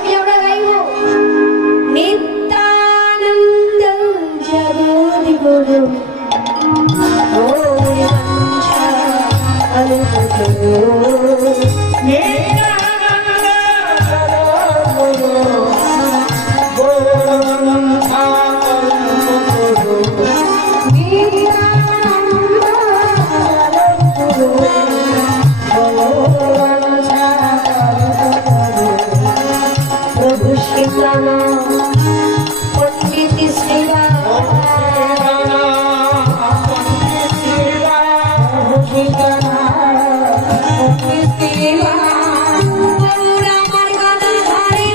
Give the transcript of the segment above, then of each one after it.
আমি আমরা গাইব নিত্যানন্দ জগৎ গুরু গৌর বাঞ্ছা কল্পতরু নিত্যানন্দ জগৎ গুরু গৌর বাঞ্ছা কল্পতরু নিত্যানন্দ জগৎ গুরু प्रभु श्री राम पंडित श्री राम प्रभु श्री राम पंडित श्री राम रामार गदा धरे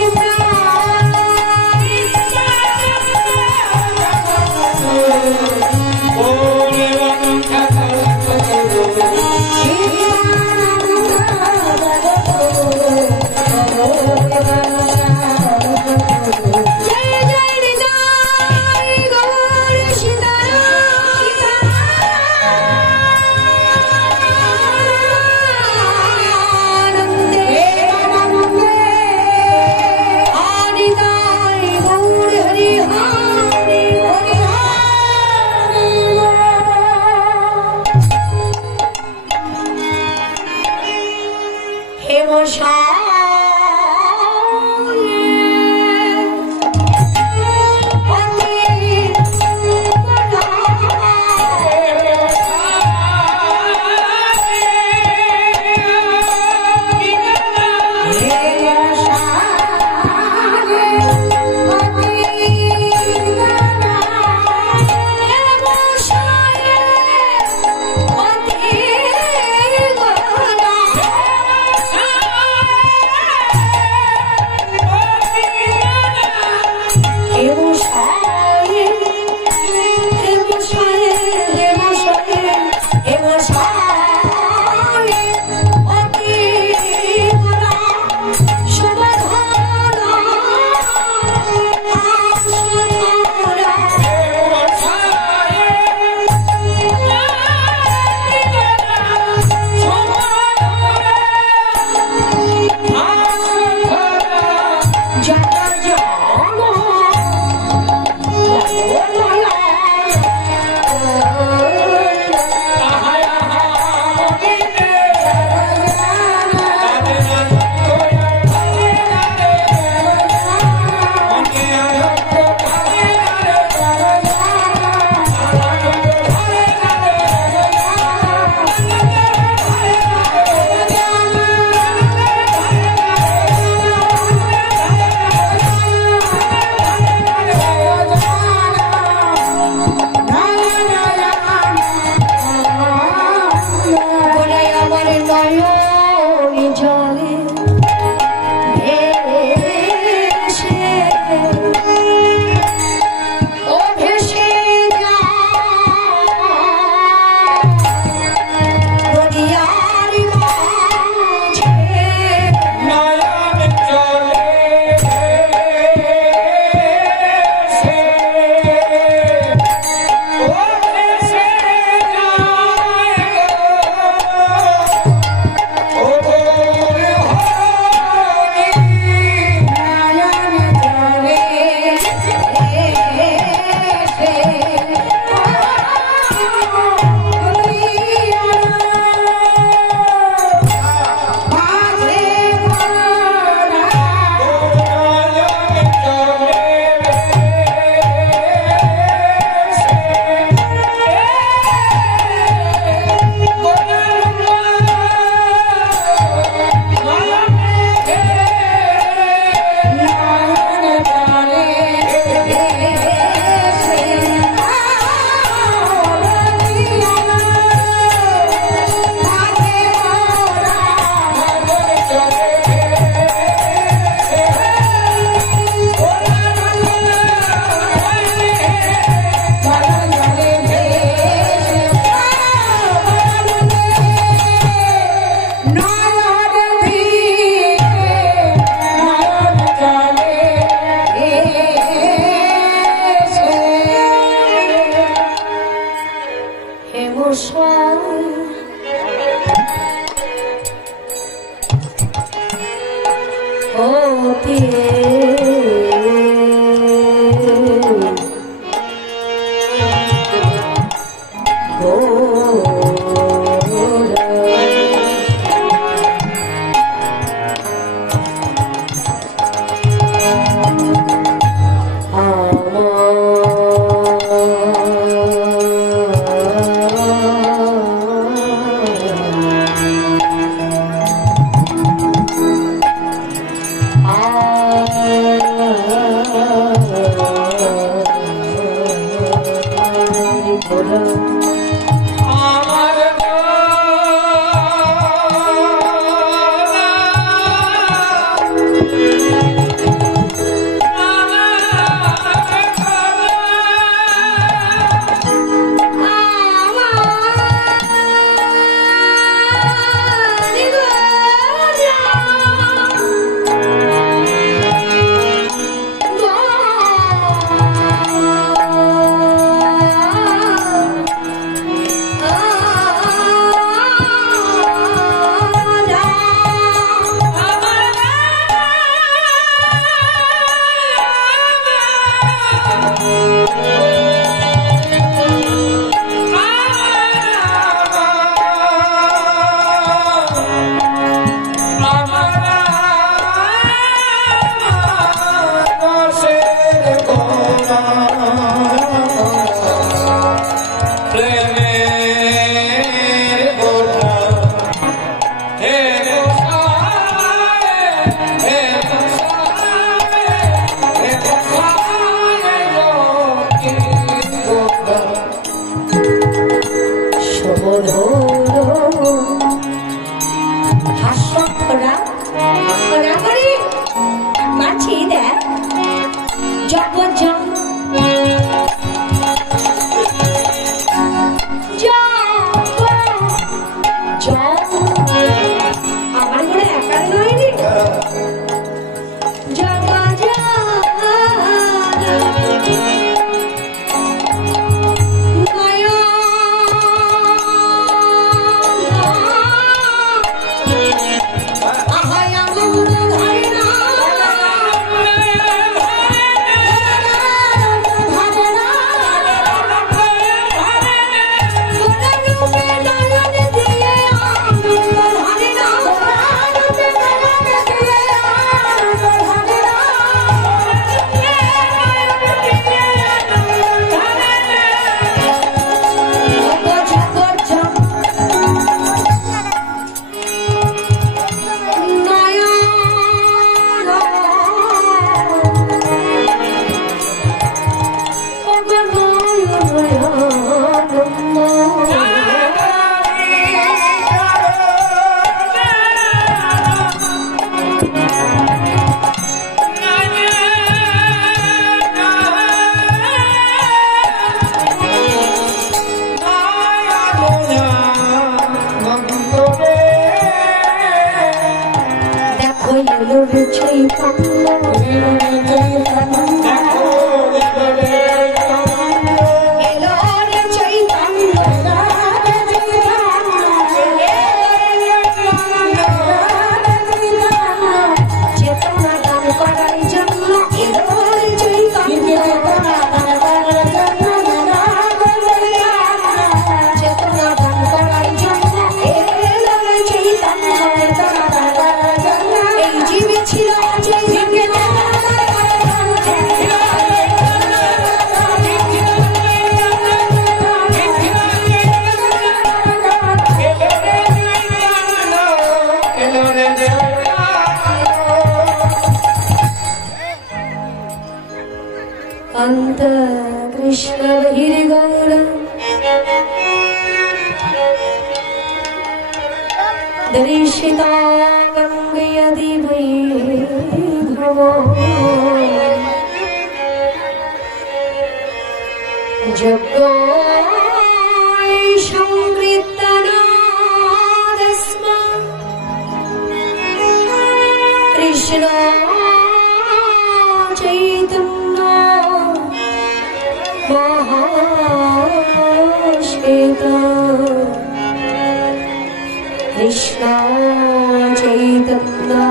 Krishna Chaitanya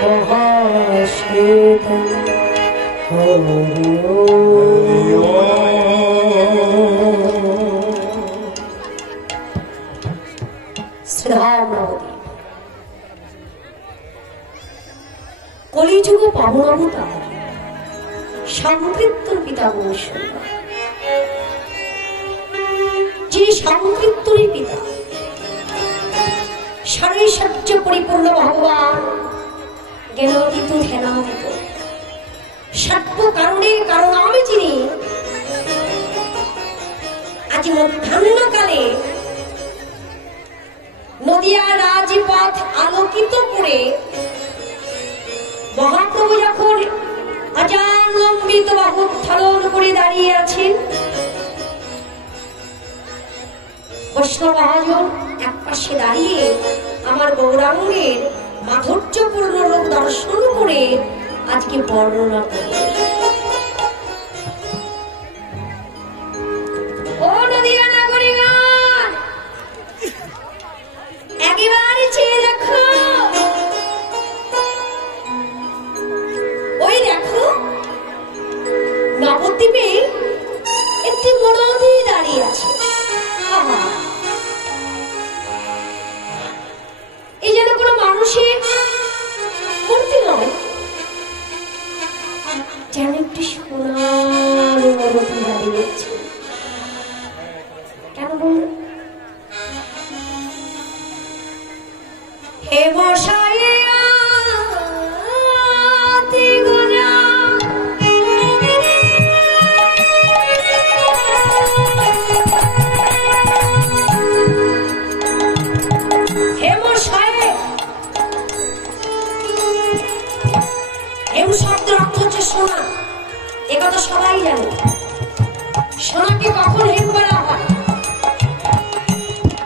Maha কলিযুগ পাবনাবতার সংকীর্তন পিতা বৈষ্ণব, যিনি সংকীর্তনের পিতা, সারৈশ্বর্য পরিপূর্ণ ভগবান, জ্ঞানাতীত ধ্যানাতীত, সর্ব কারণের কারণ আমি যিনি, আজ মধ্যাহ্নকালে নদিয়া রাজপথ আলোকিত করে মহাপ্রভু যখন অজালম্বিত বাহু উত্তোলন করে দাঁড়িয়ে আছেন, বৈষ্ণব মহাজন এক পাশে দাঁড়িয়ে আমার গৌরাঙ্গের মাধুর্যপূর্ণ রূপ দর্শন করে আজকে বর্ণনা করবে। ও নদিয়া নাগরিকগণ, একেবারে চেয়ে দেখো, ওই দেখো নবদ্বীপে একটি মূর্তি দাঁড়িয়ে আছে। এই যেন কোনো মানুষের মূর্তি নয়, যেন একটি সোনার মূর্তি দাঁড়িয়ে আছে। কেন বলল? হে মশাই সোনা, একথা সবাই জানে। সোনাকে কখন হেম করা হয়?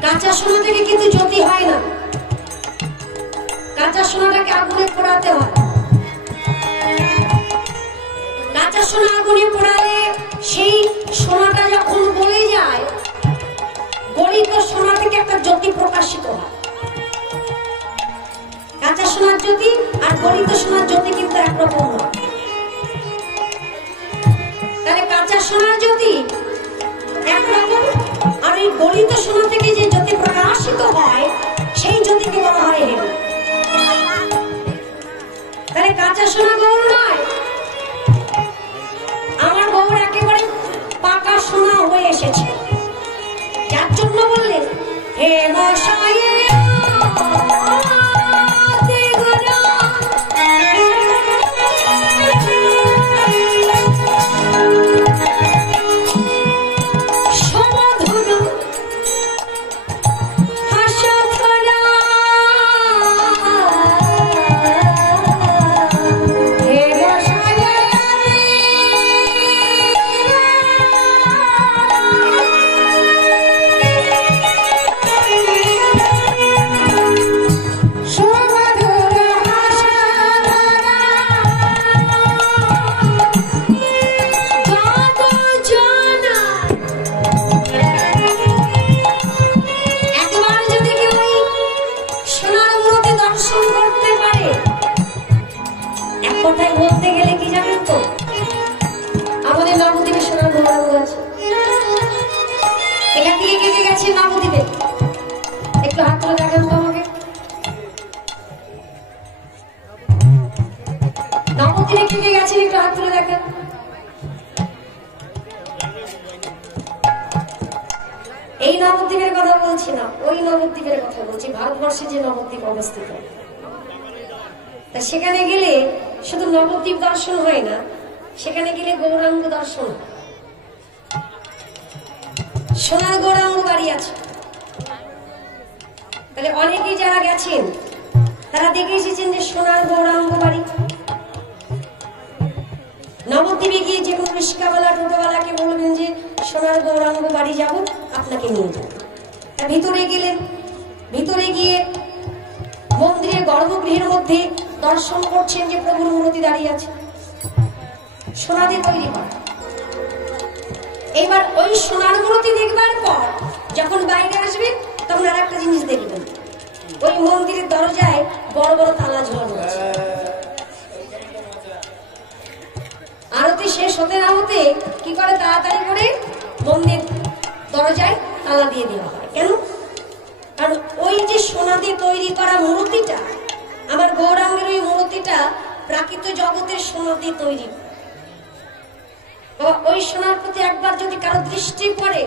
কাঁচা সোনা থেকে কিন্তু জ্যোতি হয় না, কাঁচা সোনাটাকে আগুনে পোড়াতে হয়। কাঁচা সোনা আগুনে পোড়ালে সেই সোনাটা যখন গলে যায়, গলিত সোনা থেকে একটা জ্যোতি প্রকাশিত হয়। কাঁচা সোনার জ্যোতি আর গলিত সোনার জ্যোতি কিন্তু একরকম নয়। তাহলে কাঁচা সোনার জ্যোতি একরকম, আর এই গলিত সোনা থেকে যে জ্যোতি প্রকাশিত হয় সেই জ্যোতিকে বলা হয় হেম। তাহলে কাঁচা সোনা গৌর নয়, আমার গৌর একেবারে পাকা সোনা হয়ে এসেছে। যার জন্য বললেন হে মশাই এই নবদ্বীপের কথা বলছি না, ওই নবদ্বীপের কথা বলছি, ভারতবর্ষে যে নবদ্বীপ অবস্থিত। তা সেখানে গেলে শুধু নবদ্বীপ দর্শন হয় না, সেখানে গেলে গৌরাঙ্গ দর্শন। সোনার গৌরাঙ্গ বাড়ি আছে। তাহলে অনেকেই যারা গেছেন তারা দেখে এসেছেন যে সোনার গৌরাঙ্গ বাড়ি। নবদ্বীপে গিয়ে যে কোনো রিক্সাওয়ালা টোটোওয়ালাকে বলবেন যে সোনার গৌরাঙ্গ বাড়ি যাব, আপনাকে নিয়ে যাব। ভিতরে গেলেন, ভিতরে গিয়ে মন্দিরের গর্ভগৃহের মধ্যে দর্শন করছেন যে প্রভুর মূর্তি দাঁড়িয়ে আছে, সোনা দিয়ে তৈরি করা। এবার ওই সোনার মূর্তি দেখবার পর যখন বাইরে আসবেন তখন আর একটা জিনিস দেখবেন, ওই মন্দিরের দরজায় বড় বড় তালা ঝোলানো আছে। হতে না হতে কি করে তাড়াতাড়ি করে মন্দির দরজায় তালা দিয়ে দেওয়া হয়। কেন? কারণ ওই যে সোনা দিয়ে তৈরি করা মূর্তিটা, আমার গৌরাঙ্গের ওই মূর্তিটা প্রাকৃত জগতের সোনা দিয়ে তৈরি। ওই সোনার প্রতি একবার যদি কারো দৃষ্টি পড়ে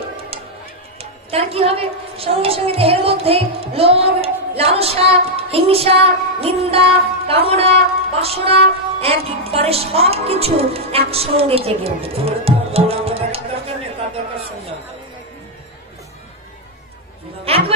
তার কি হবে? সঙ্গে সঙ্গে দেহের মধ্যে লোভ, লালসা, হিংসা, নিন্দা, কামনা, বাসনা একবারে সবকিছু একসঙ্গে জেগে উঠবে। একবার